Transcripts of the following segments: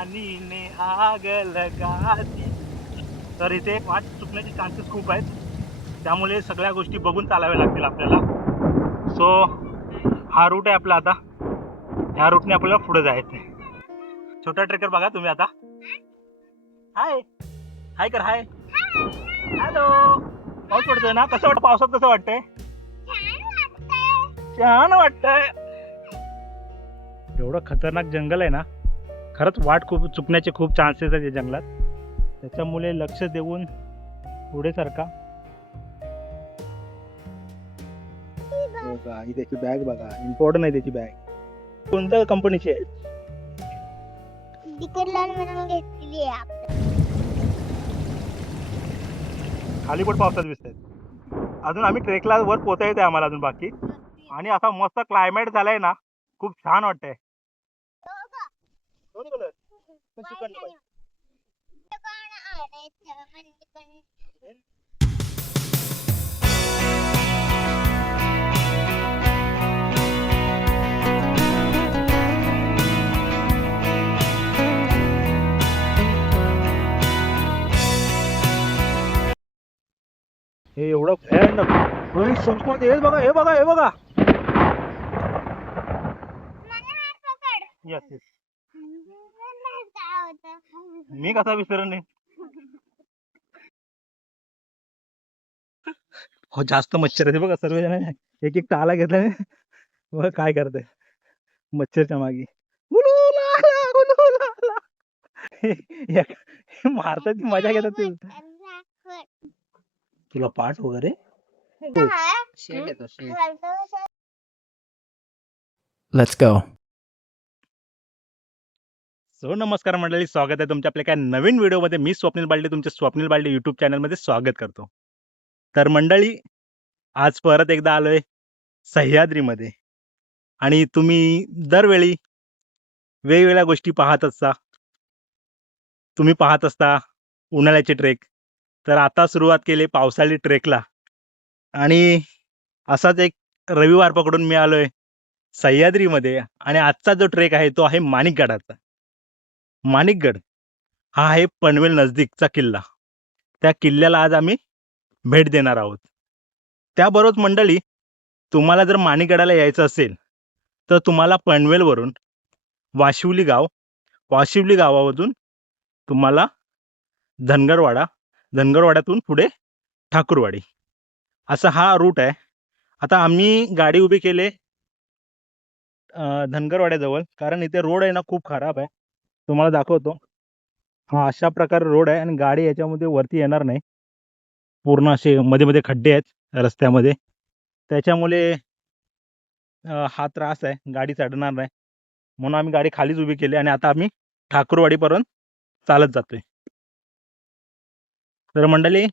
जवानीने आग लगा दी. तर इथे वाट चुकण्याचे चान्सेस खूप आहेत, त्यामुळे सगळ्या गोष्टी बघून चालाव्या लागतील आपल्याला. सो हा रूट आहे आपला. आता ह्या रूटने आपल्याला पुढे जायचं आहे. छोटा ट्रेकर बघा तुम्ही आता. हाय हाय कर. Hi hello. पाऊस पडतोय ना, कसं वाटतं पावसात? कसं वाटतंय? छान वाटतंय. एवढं खतरनाक जंगल आहे ना, खरंच वाट खूप चुकण्याचे खूप चान्सेस आहेत या जंगलात. त्याच्यामुळे लक्ष देऊन पुढे सरका. ही त्याची बॅग बघा, इम्पॉर्टंट आहे त्याची बॅग. कोणत्या कंपनीची आहे? खाली पण पावसात दिसत आहेत. अजून आम्ही ट्रेकला वर पोचायचं आहे आम्हाला अजून बाकी. आणि असा मस्त क्लायमेट झालाय ना, खूप छान वाटतंय. हे एवढं भयानक. हे बघा हे बघा हे बघा. Yes yes. मी कसा विसरन नाही. हो जास्त मच्छर आहे बघा. सर्वजण एक एक ताला घेतला बघा काय करते मच्छरच्या मागे. मारतात ती मजा घेतात ते. तुला पाठ वगैरे Let's go. सो नमस्कार मंडळी, स्वागत आहे तुमच्या आपल्या काय नवीन व्हिडिओमध्ये. मी स्वप्नील बालडे तुमचे स्वप्नील बालडे यूट्यूब चॅनलमध्ये स्वागत करतो. तर मंडळी, आज परत एकदा आलोय सह्याद्रीमध्ये. आणि तुम्ही दरवेळी वेगवेगळ्या गोष्टी पाहत असता. तुम्ही पाहत असता उन्हाळ्याचे ट्रेक, तर आता सुरुवात केली पावसाळी ट्रेकला. आणि असाच एक रविवार पकडून मी आलोय सह्याद्रीमध्ये. आणि आजचा जो ट्रेक आहे तो आहे माणिकगडाचा. माणिकगड हा आहे पनवेल नजदीकचा किल्ला. त्या किल्ल्याला आज आम्ही भेट देणार आहोत. त्याबरोबर मंडळी, तुम्हाला जर माणिकगडाला यायचं असेल तर तुम्हाला पनवेलवरून वाशिवली गावामधून तुम्हाला धनगरवाड्यातून पुढे ठाकूरवाडी असा हा रूट आहे. आता आम्ही गाडी उभी केले धनगरवाड्याजवळ, कारण इथे रोड आहे ना खूप खराब आहे. तुम्हाला दाखवतो. हा अशा प्रकारे रोड आहे आणि गाडी याच्यामध्ये वरती येणार नाही. पूर्ण असे मध्ये मध्ये खड्डे आहेत रस्त्यामध्ये, त्याच्यामुळे हा त्रास आहे, गाडी चढणार नाही. म्हणून आम्ही गाडी खालीच उभी केली आणि आता आम्ही ठाकूरवाडीपर्यंत चालत जातोय. तर मंडळी,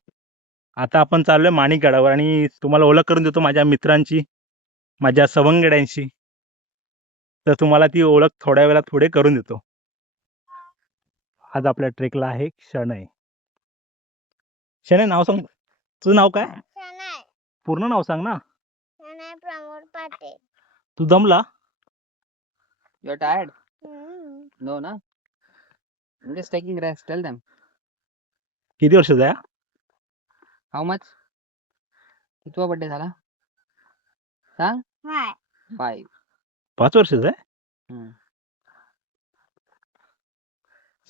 आता आपण चाललोय माणिकगडावर आणि तुम्हाला ओळख करून देतो माझ्या मित्रांची, माझ्या सवंगड्यांशी. तर तुम्हाला ती ओळख थोड्या वेळात पुढे करून देतो. आज आपल्या ट्रेकला आहे शणै. शणै, नाव सांग. तुझं नाव काय? पूर्ण नाव सांग ना. प्रमोद पाटील. तू दमला? You're tired? No, na. I'm just taking rest. Tell them. किती वर्षाचा आहे? How much? कितवा बर्थडे झाला? सांग. 5. 5 वर्षाचा आहे. हम्म.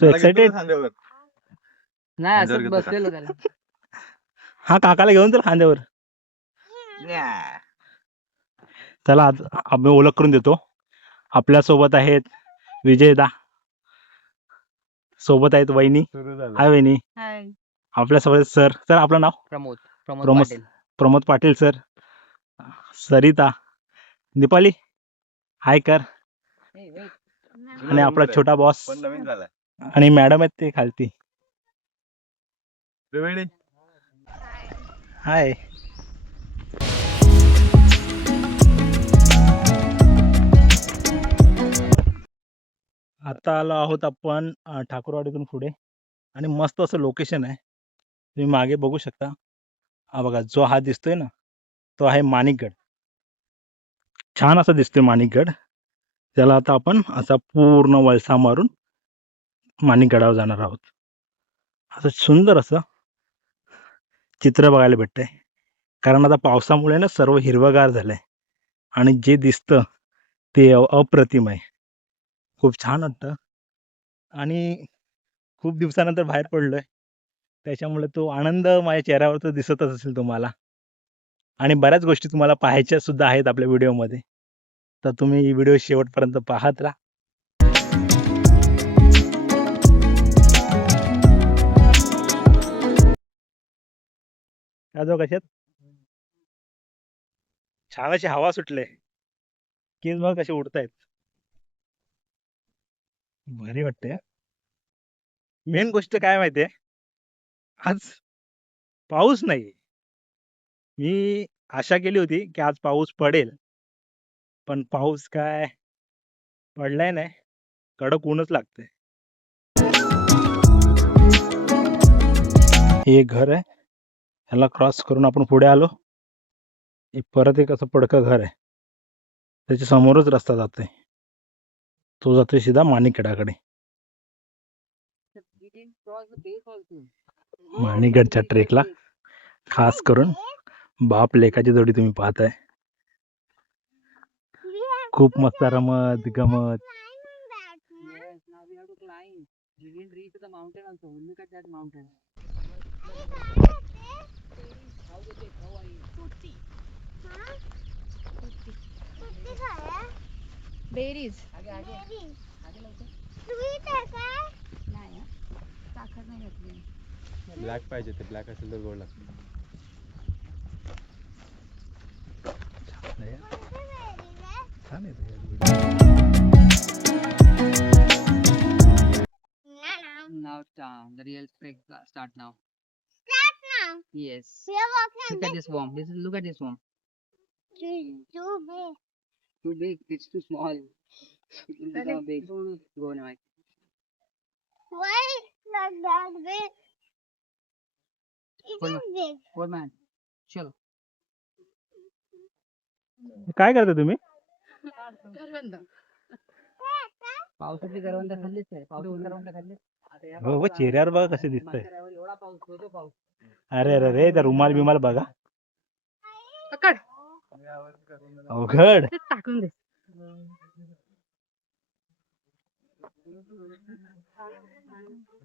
So excited. नाही असं बसलेलो त्याला. हा काकाला घेऊन चल खांद्यावर. चला आज आम्ही ओळख करून देतो. आपल्या सोबत आहेत विजयदा, सोबत आहेत वहिनी. हाय वहिनी. आपल्या सोबत सर. सर आपलं नाव? प्रमोद प्रमोद पाटील. प्रमोद पाटील सर. सरिता, दीपाली हाय कर. आणि आपला छोटा बॉस आणि मॅडम आहेत ते खालती. हाय. आता आलो आहोत आपण ठाकूरवाडीतून पुढे. आणि मस्त असं लोकेशन आहे, तुम्ही मागे बघू शकता. हा बघा, जो हा दिसतोय ना तो आहे माणिकगड. छान असा दिसतोय माणिकगड. त्याला आता आपण असा पूर्ण वळसा मारून माणिकगडावर जाणार आहोत. असं सुंदर असं चित्र बघायला भेटतंय, कारण आता पावसामुळे ना सर्व हिरवंगार झालंय आणि जे दिसतं ते अप्रतिम आहे. खूप छान वाटतं आणि खूप दिवसानंतर बाहेर पडलोय, त्याच्यामुळे तो आनंद माझ्या चेहऱ्यावर तर दिसतच असेल तुम्हाला. आणि बऱ्याच गोष्टी तुम्हाला पाहायच्या सुद्धा आहेत आपल्या व्हिडिओमध्ये, तर तुम्ही व्हिडिओ शेवटपर्यंत पाहत राहा. काय कशात छान अशी हवा सुटले, केस बघ कसे उडतायत, भारी वाटते. मेन गोष्ट काय माहितीये, आज पाऊस नाही. मी आशा केली होती की आज पाऊस पडेल, पण पाऊस काय पडलाय नाही, कडक ऊनच लागते. हे एक घर आहे, ह्याला क्रॉस करून आपण पुढे आलो. हे परत एक असं पडकं घर आहे, त्याच्या समोरच रस्ता जातोय, तो जातोय सीधा माणिकगडाकडे. माणिकगडच्या ट्रेकला खास करून बाप लेकाची जोडी तुम्ही पाहताय. खूप मस्त रमत गमत. Yes, now we have to climb. We didn't reach the mountain also. Look at that mountain. How is it? How are you? बेरीज आगे आगे आगे लवकर. स्वीट आहे का? नाही हं. साखर नाही घातली. ब्लॅक पाहिजे, ते ब्लॅक असेल तर गोड लागतं. छान आहे ते. Now the real trek start now. Start now. Yes. We are walking Look at this worm. Look at this worm. too big. Too big. It's too small. It will become big. Go now. Why not that big? It Hold is big. Old man. चलो. काय करता तुम्ही? पावसाची करवंद खाल्लीच आहे. पावसाची करवंद खाल्लीच. हो हो, चेहऱ्यावर बघा कसे दिसतंय. म्हाताऱ्यावर एवढा पाऊस होतो पाऊस. अरे अरे रे, त्या रुमाल बिमाल बघा, पकड. अवघड. ते टाकून दे.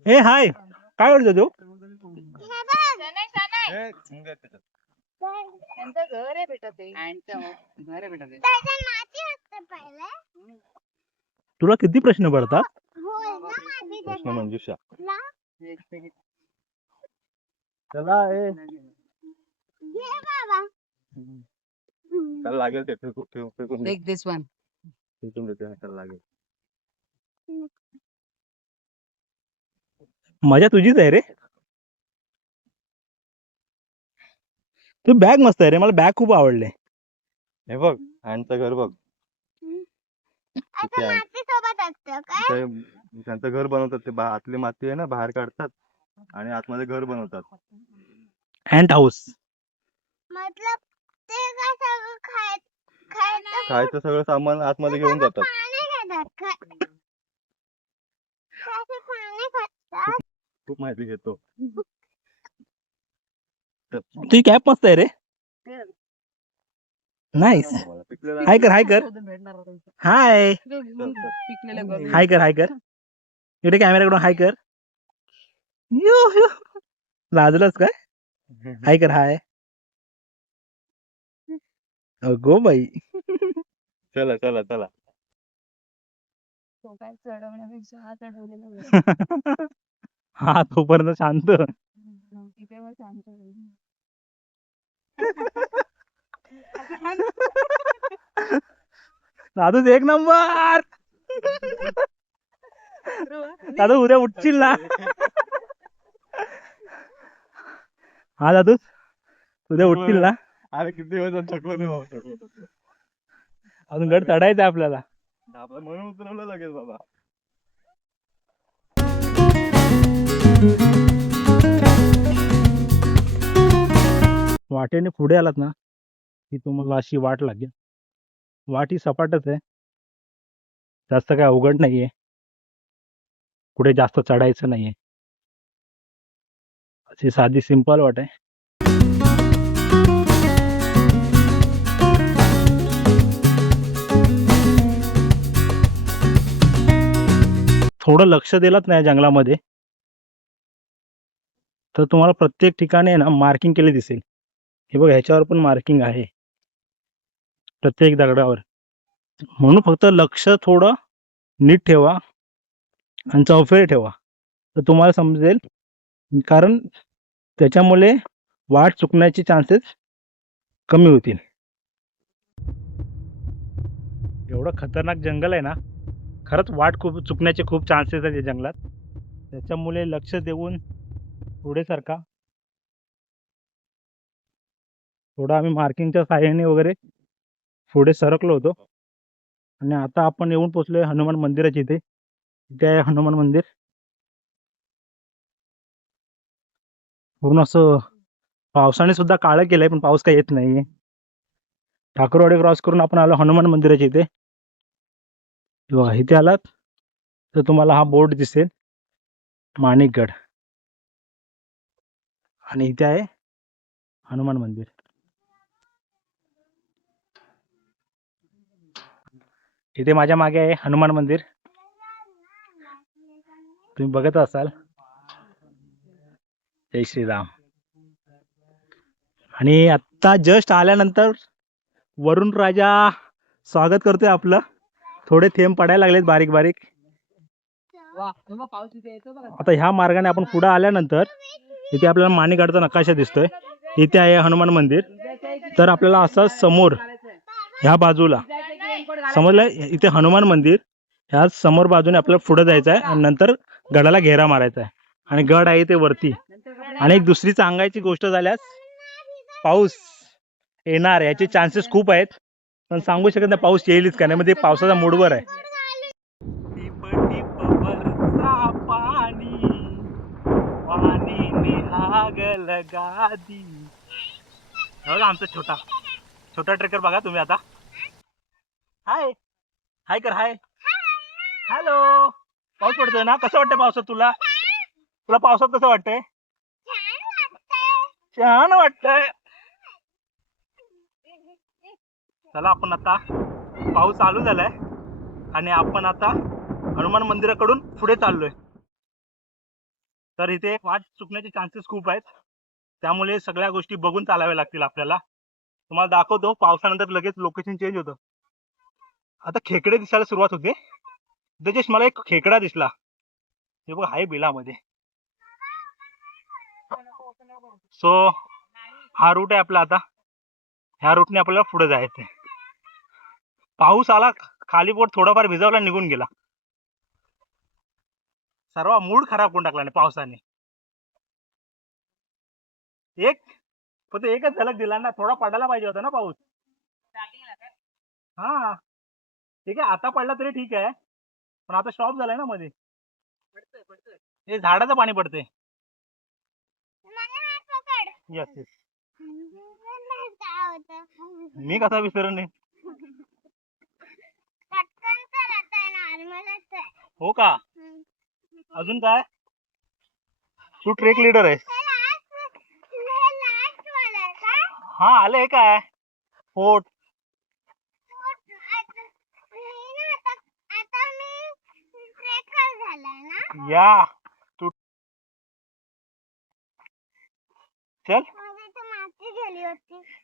ए हाय, काय करतो तू? त्यांचं घर आहे बेटा ते. घर आहे बेटा ते. त्याच्यात माती असते पहिले. तुला किती प्रश्न पडतात? होय ना माती प्रश्न त्याच्यात. मंजुषा. ना? चला ए. घे बाबा. त्याला लागेल ते फेकून दे. Take this one. फेकून देते, त्याला लागेल. मजा तुझीच आहे रे. तू बॅग मस्त आहे रे, मला बॅग खूप आवडले. हे बघ, अँडचं घर बघ. आता किती आहे? माती सोबत असतं काय? ते त्यांचं घर बनवतात, ते आतली माती आहे ना बाहेर काढतात आणि आतमध्ये घर बनवतात. Ant house. मतलब ते काय सगळं खायचं खायचं सगळं सामान आतमध्ये घेऊन जातात. पाणी घेतात काय? त्याचे पाणी खातात. खूप माहिती घेतो. तुझी कॅप मस्त आहे रे. नाईस. पिकलेला हाय कर, हाय कर. हाय हाय कर, हाय कर. इकडे कॅमेराकडून हाय कर. You you. लाजलंच काय? हाय कर, हाय. अगो बाई. चला चला चला. चढवण्यापेक्षा हा चढवलेला हा तोपर्यंत शांत. इथे मग शांत होईल. दादू एक नंबर. दादू उद्या उठशील ना. हा दादू उद्या उठशील ना. अरे किती दिवस थकवतो. अजून गड चढायचं आपल्याला. आपण म्हणून उतरवलं लगेच बाबा. वाटेने पुढे आलात ना की तुम्हाला अशी वाट लागेल. वाट ही सपाटच आहे, जास्त काय अवघड नाहीये. पुढे जास्त चढायचं नाहीये. अशी साधी सिंपल वाट आहे. थोडं लक्ष दिलत नाही जंगलामध्ये तर तुम्हाला प्रत्येक ठिकाणी आहे ना मार्किंग केली दिसेल. हे बघ ह्याच्यावर पण मार्किंग आहे प्रत्येक दगडावर. म्हणून फक्त लक्ष थोडं नीट ठेवा आणि चौफेर ठेवा तर तुम्हाला समजेल. कारण त्याच्यामुळे वाट चुकण्याचे चान्सेस कमी होतील. एवढं खतरनाक जंगल आहे ना, खरंच वाट खूप चुकण्याचे खूप चान्सेस आहेत या जंगलात. त्याच्यामुळे लक्ष देऊन पुढे सरका. थोडं आम्ही मार्किंगच्या साहाय्याने वगैरे पुढे सरकलो होतो आणि आता आपण येऊन पोचलोय हनुमान मंदिराच्या इथे. इथे आहे हनुमान मंदिर. पूर्ण असं पावसाने सुद्धा काळं केलंय पण पाऊस काही येत नाहीये. ठाकूरवाडी क्रॉस करून आपण आलो हनुमान मंदिराच्या इथे. बघा इथे आलात तर तुम्हाला हा बोर्ड दिसेल माणिकगड आणि इथे आहे हनुमान मंदिर. इथे माझ्या मागे आहे हनुमान मंदिर. तुम्ही बघत असाल. जय श्रीराम. आणि आत्ता जस्ट आल्यानंतर वरुण राजा स्वागत करतोय आपलं. थोडे थेंब पडायला लागलेत बारीक बारीक. वा तेव्हा पाऊस इथे येतो बघा. आता ह्या मार्गाने आपण पुढे आल्यानंतर इथे आपल्याला माणिकगडचा नकाशा दिसतोय. इथे आहे हनुमान मंदिर. तर आपल्याला असं समोर ह्या बाजूला समजलं इथे हनुमान मंदिर. ह्या समोर बाजूने आपल्याला पुढे जायचं आहे आणि नंतर गडाला घेरा मारायचा आहे आणि गड आहे ते वरती. आणि एक दुसरी सांगायची गोष्ट झाल्यास पाऊस येणार याचे चान्सेस खूप आहेत पण सांगू शकत नाही पाऊस येईलच का नाही. म्हणजे पावसाचा मूडवर आहे. टिप टिप बरसा पाणी पाणी निहागल गादी. बघा आमचा छोटा ट्रेकर बघा तुम्ही आता. हाय हाय कर हाय. हॅलो. पाऊस पडतोय ना. कसं वाटतंय पावसात तुला. तुला पावसात कसं वाटतंय. छान वाटतंय. चला आपण आता पाऊस चालू झालाय आणि आपण आता हनुमान मंदिराकडून पुढे चाललोय. तर इथे वाट चुकण्याचे चान्सेस खूप आहेत त्यामुळे सगळ्या गोष्टी बघून चालाव्या लागतील आपल्याला. तुम्हाला दाखवतो पावसानंतर लगेच लोकेशन चेंज होतं. आता खेकडे दिसायला सुरुवात होते. जस्ट मला एक खेकडा दिसला. हे बघ आहे बिलामध्ये. सो हा रूट आहे आपला. आता ह्या रूटने आपल्याला पुढे जायचंय. पाऊस आला खाली पोट थोडाफार भिजवला निघून गेला. सर्व मूड खराब करून टाकला पावसाने. फक्त एकच झलक दिला ना. थोडा पडायला पाहिजे होता ना पाऊस. हा ठीक आहे आता पडला तरी ठीक आहे पण आता स्टॉप झालाय ना मध्ये. हे झाडाचं पाणी पडते. Yes yes. मी कसा विसरून नाही. हो का. अजून काय. तू ट्रेक लीडर आहे. हा आले काय फोर्ट. या तू चल.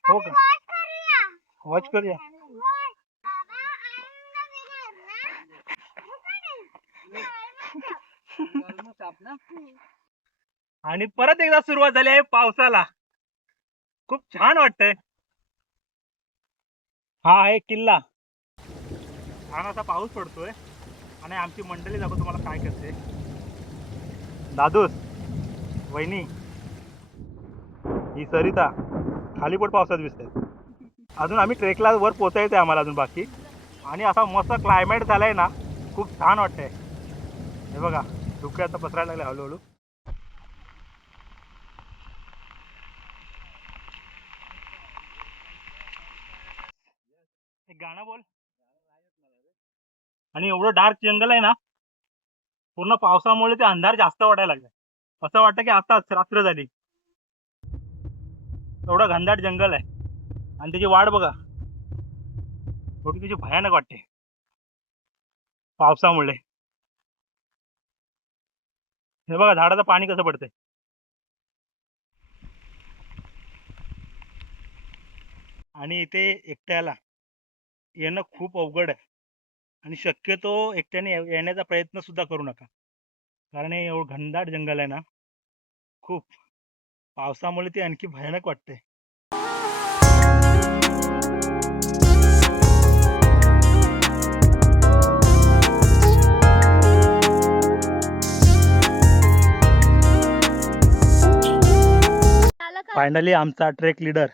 हो का. वॉच करूया. आणि परत एकदा सुरुवात झाली आहे पावसाला. खूप छान वाटतंय. हा आहे किल्ला. छान असा पाऊस पडतोय आणि आमची मंडळी दाखव तुम्हाला काय करते. दादूस वहिनी ही सरिता खाली पोट पावसात दिसते. अजून आम्ही ट्रेकला वर पोचायचं आहे आम्हाला अजून बाकी. आणि असा मस्त क्लायमेट झालाय ना खूप छान वाटतंय. हे बघा धुके आता पसरायला लागले हळूहळू. एक गाणं बोल. आणि एवढं डार्क जंगल आहे ना पूर्ण पावसामुळे ते अंधार जास्त वाटायला लागला. असं वाटतं की आताच रात्र झाली. एवढं घनदाट जंगल आहे आणि त्याची वाट बघा, थोडी त्याची भयानक वाटते पावसामुळे. हे बघा झाडाचं पाणी कसं पडतंय. आणि इथे एकट्याला येणं खूप अवघड आहे आणि शक्यतो एकट्याने येण्याचा प्रयत्न सुद्धा करू नका, कारण हे एवढं घनदाट जंगल आहे ना, खूप. पावसामुळे ते आणखी भयानक वाटते. फायनली आमचा ट्रेक लीडर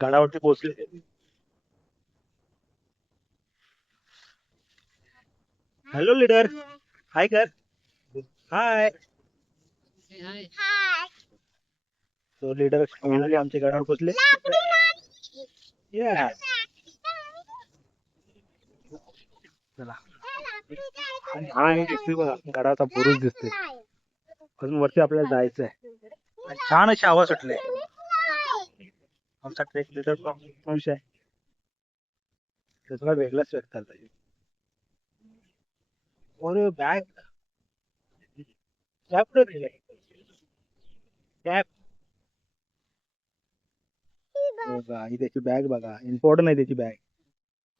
गडावरती पोहोचले. हॅलो लीडर, हाय कर. हाय. हाय. तो लीडर फायनली आमच्या गडावर पोहोचले. Yeah. चला. आणि हा एक दिसतोय बघा, गडाचा बुरुज दिसतोय. अजून वरती आपल्याला जायचं आहे. आणि छान अशी हवा सुटली. आमचा ट्रेक लीडर विषय आहे, त्याचा वेगळाच व्यक्त करता येईल. और बॅग कॅप कॅप बघा, ही त्याची बॅग बघा, इम्पॉर्टंट आहे त्याची बॅग.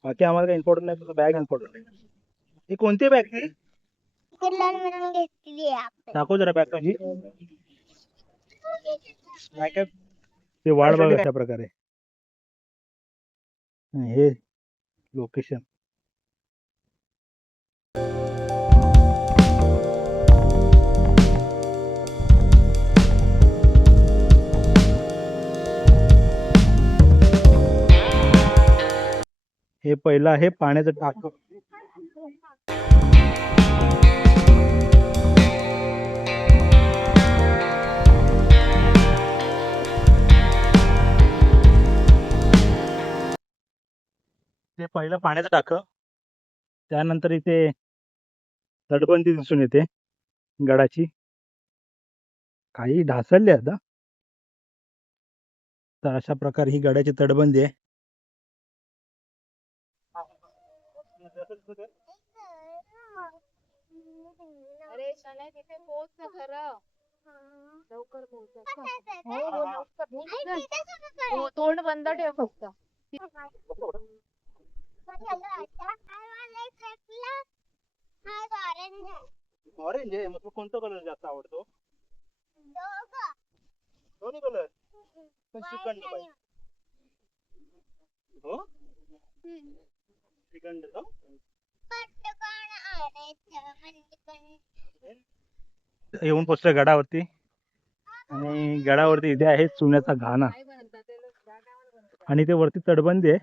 बाकी आम्हाला काही इम्पॉर्टंट नाही, फक्त बॅग इम्पॉर्टंट आहे. ही कोणती बॅग ती? म्हणून घेतली आपण. दाखव जरा बॅग तुझी. ते वाढ बघ अशा प्रकारे. हे लोकेशन. हे पहिलं आहे पाण्याचं टाकं. ते पहिलं पाण्याचं टाकं. त्यानंतर इथे तटबंदी दिसून येते गडाची. काही ढासळले आता. तर अशा प्रकारे ही गडाची तटबंदी आहे. अरे शनाय तिथे पोहोच ना खरं. लवकर पोहोच. हो लवकर पोहोच. हो तोंड बंद ठेव फक्त. ऑरेंज आहे. मग कोणता कलर जास्त आवडतो? दोन्ही कलर. पण श्रीखंड पाहिजे. हो श्रीखंड तो. येऊन पोचलोय गडावरती आणि गडावरती इथे आहे चुन्याचा घाणा आणि ते वरती तटबंदी आहे.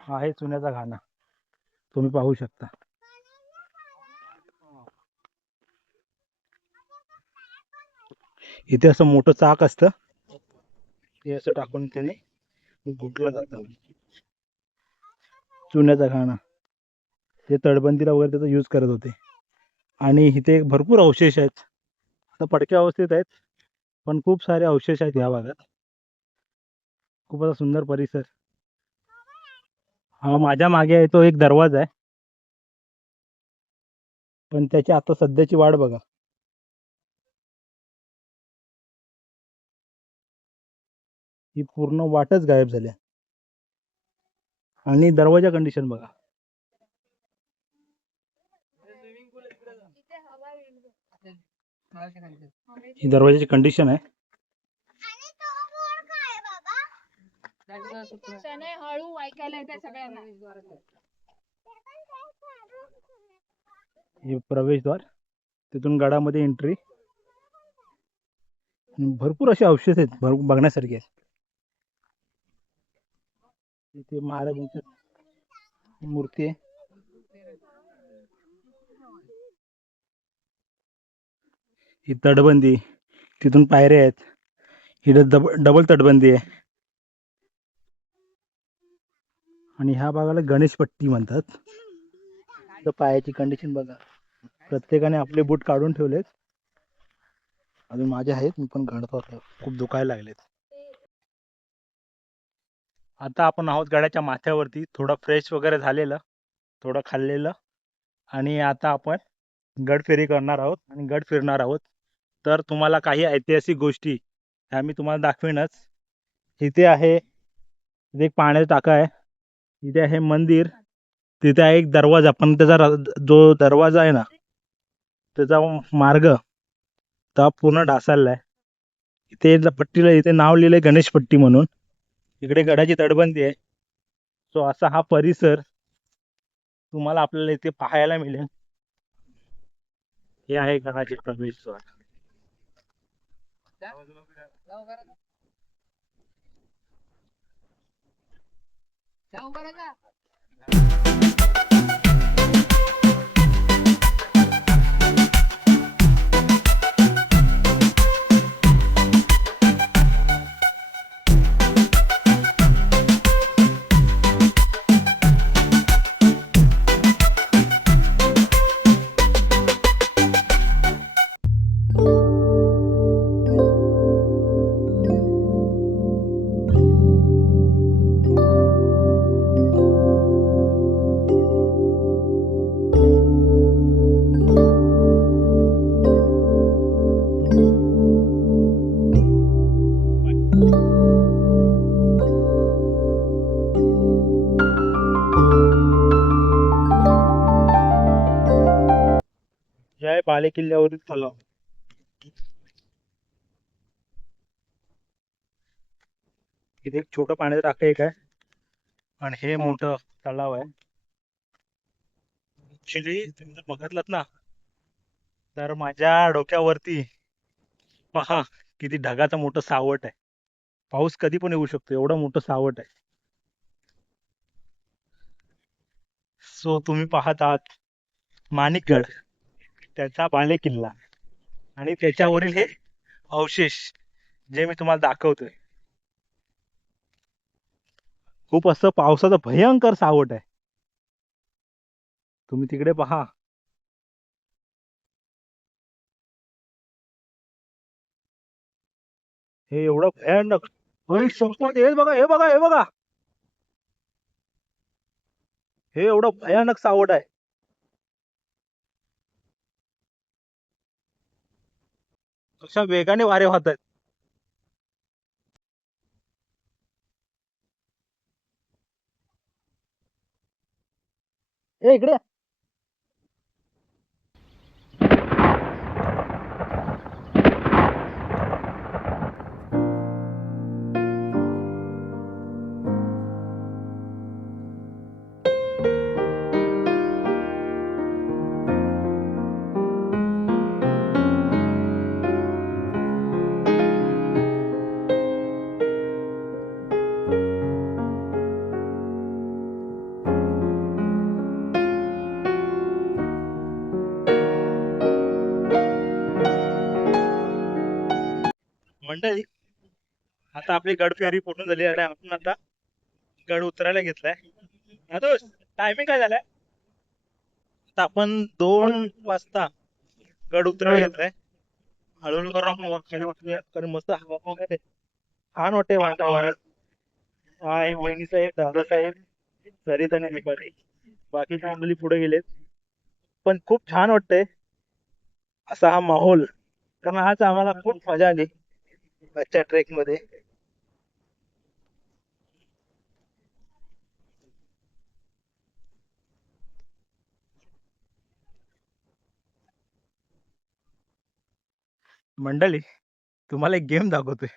हा आहे चुन्याचा घाणा, तुम्ही पाहू शकता. इथे असं मोठं चाक असतं, ते असं टाकून त्याने घुटलं जातं. चुन्याचा घाणा ते तटबंदीला वगैरे त्याचा यूज करत होते. आणि इथे भरपूर अवशेष आहेत. आता पडक्या अवस्थेत आहेत, पण खूप सारे अवशेष आहेत या भागात. खूप असा सुंदर परिसर. हा माझ्या मागे आहे तो एक दरवाजा आहे, पण त्याची आता सध्याची वाट बघा. ही पूर्ण वाटच गायब झाली आणि दरवाजा कंडिशन बघा. ही दरवाजाची कंडिशन आहे. शनाय हळू ऐकायला येते सगळ्यांना. हे प्रवेशद्वार, तिथून गडामध्ये एंट्री. भरपूर असे अवशेष आहेत बघण्यासारखे. इथे महाराजांची मूर्ती आहे. ही तटबंदी, तिथून पायऱ्या आहेत. इथे डबल तटबंदी आहे. आणि ह्या भागाला गणेशपट्टी म्हणतात. तर पायाची कंडिशन बघा, प्रत्येकाने आपले बूट काढून ठेवलेत. अजून माझे आहेत, मी पण घडतो आता, खूप दुखायला लागलेत. आता आपण आहोत गडाच्या माथ्यावरती, थोडं फ्रेश वगैरे झालेलं, थोडं खाल्लेलं, आणि आता आपण गड फेरी करणार आहोत आणि गड फिरणार आहोत. तर तुम्हाला काही ऐतिहासिक गोष्टी ह्या मी तुम्हाला दाखवेनच. इथे आहे, इथे एक पाण्याचा टाका आहे, इथे आहे मंदिर, तिथे आहे एक दरवाजा, पण त्याचा जो दरवाजा आहे ना, त्याचा मार्ग तर पूर्ण ढासळला आहे. इथे पट्टीला इथे नाव लिहिलंय गणेशपट्टी म्हणून. इकडे गडाची तटबंदी आहे. सो असा हा परिसर तुम्हाला आपल्याला इथे पाहायला मिळेल. हे आहे गडाचे प्रवेशद्वार. हे आहे बालेकिल्ल्यावरील तलाव. इथे एक छोटं पाण्याचं टाकं एक आहे आणि हे मोठं तलाव आहे. ऍक्च्युली तुम्ही जर बघितलं ना, तर माझ्या डोक्यावरती पहा किती ढगाचं मोठं सावट आहे. पाऊस कधी पण येऊ शकतो, एवढं मोठं सावट आहे. सो तुम्ही पाहत आहात माणिकगड, त्याचा बालेकिल्ला, आणि त्याच्यावरील हे अवशेष जे मी तुम्हाला दाखवतोय. खूप असं पावसाचं भयंकर सावट आहे. तुम्ही तिकडे पहा. हे एवढं भयानक, हे बघा, हे बघा, हे बघा, हे एवढं भयानक सावट आहे. कशा वेगाने वारे वाहत आहेत. ए इकडे या. मंडळी, आता आपली गड फेरी पूर्ण झाली आहे. आपण आता गड उतरायला घेतलाय. आता टायमिंग काय झालाय? आता आपण 2 वाजता गड उतरायला घेतलाय. हळूहळू करून आपण वरती वाटूया, कारण मस्त हवा वगैरे छान वाटते वातावरण. हाय वहिनी साहेब, दादा साहेब, सरिता आणि निपारी, बाकीच्या मंडळी पुढे गेलेत. पण खूप छान वाटतंय असा हा माहोल, कारण आज आम्हाला खूप मजा आली आजच्या ट्रेक मध्ये. मंडळी, तुम्हाला एक गेम दाखवतोय,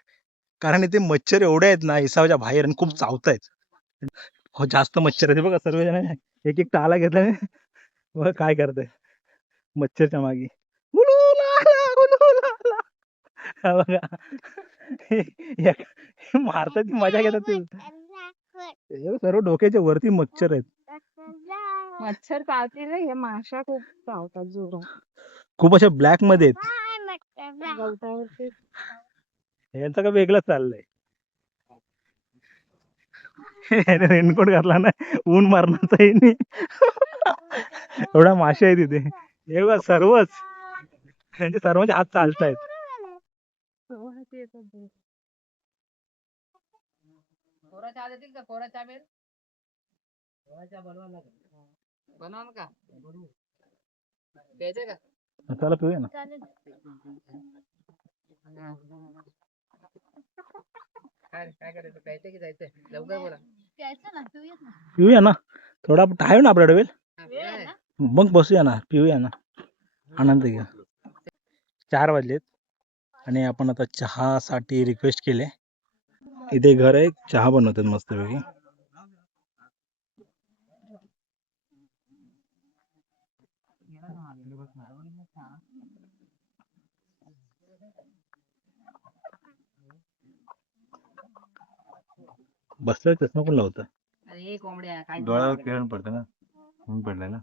कारण इथे मच्छर एवढे आहेत ना इसावच्या बाहेर, आणि खूप चावतायत. हो, जास्त मच्छर आहेत. हे बघा, सर्वजण एक एक टाला घेतला, बघा काय करताय मच्छरच्या मागे. हा बघा, हे मारतात ती मजा घेतात ते. हे सर्व डोक्याच्या वरती मच्छर आहेत. मच्छर चावतील रे, हे माशा खूप चावतात जोरात. खूप अशा ब्लॅक मध्ये आहेत. गवतावरती यांचं का वेगळंच चाललंय. रेनकोट घातला ना ऊन मारणार नाही. एवढा मासे आहे तिथे. हे बघा सर्वच त्यांचे सर्वांचे हात चालतायत. कोरा चहा देतील का? कोरा चहा मिळेल? कोरा चहा बनवा लागेल. बनवा का? प्यायचंय का? चला पिऊया ना. काय करायचं? प्यायचंय की जायचंय? लवकर बोला. प्यायचं ना, पिऊयात ना. पिऊया ना. थोडा आहे ना आपल्याकडे वेळ. प्याय. मग बसूया ना, पिऊया ना, आनंद घ्या. 4 वाजलेत आणि आपण आता चहासाठी रिक्वेस्ट केले. इथे घर आहे, चहा बनवतात मस्तपैकी. बसलं चष्मा पण लावता. अरे कोंबड्या काय डोळ्यावर किरण पडतं ना, ऊन पडलंय ना.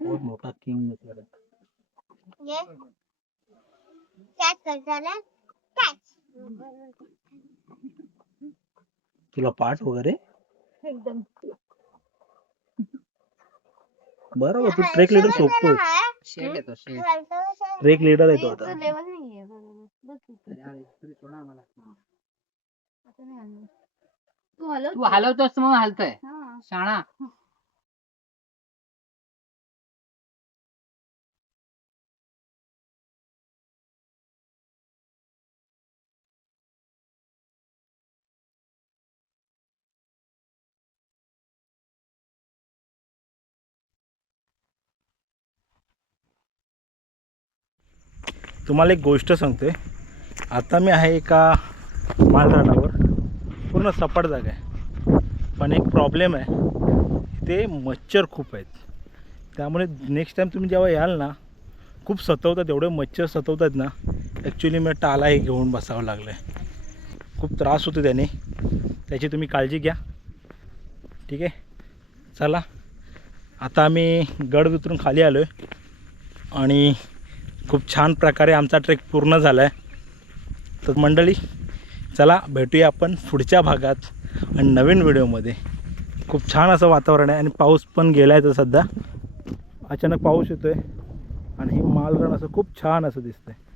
बहुत मोठा किंग. ये कॅच करताना कॅच. तुला पाठ वगैरे एकदम बरोबर. तू ट्रेक लीडर सोपतो. शेड येतो शेड. ट्रेक लीडर आहे तो आता. लेवल नाहीये बरोबर. बस इथे. आता नाही हलणार. तू हलव. तू हलवतोस मग हलतय हा. शाणा. तुम्हाला एक गोष्ट सांगते. आता मी आहे एका माळरानावर. पूर्ण सपाट जागा आहे, पण एक प्रॉब्लेम आहे. इथे मच्छर खूप आहेत. त्यामुळे नेक्स्ट टाईम तुम्ही जेव्हा याल ना, खूप सतवतात. एवढे मच्छर सतवतात ना, ॲक्च्युली मी टालाही घेऊन बसावं लागलं आहे. खूप त्रास होतो त्याने. त्याची तुम्ही काळजी घ्या, ठीक आहे. चला आता आम्ही गड उतरून खाली आलो आहे आणि खूप छान प्रकारे आमचा ट्रेक पूर्ण झाला आहे. तर मंडळी, चला भेटूया आपण पुढच्या भागात आणि नवीन व्हिडिओमध्ये. खूप छान असं वातावरण आहे आणि पाऊस पण गेला आहे. तर सध्या अचानक पाऊस येतो आहे आणि हे मालरान असं खूप छान असं दिसतं आहे.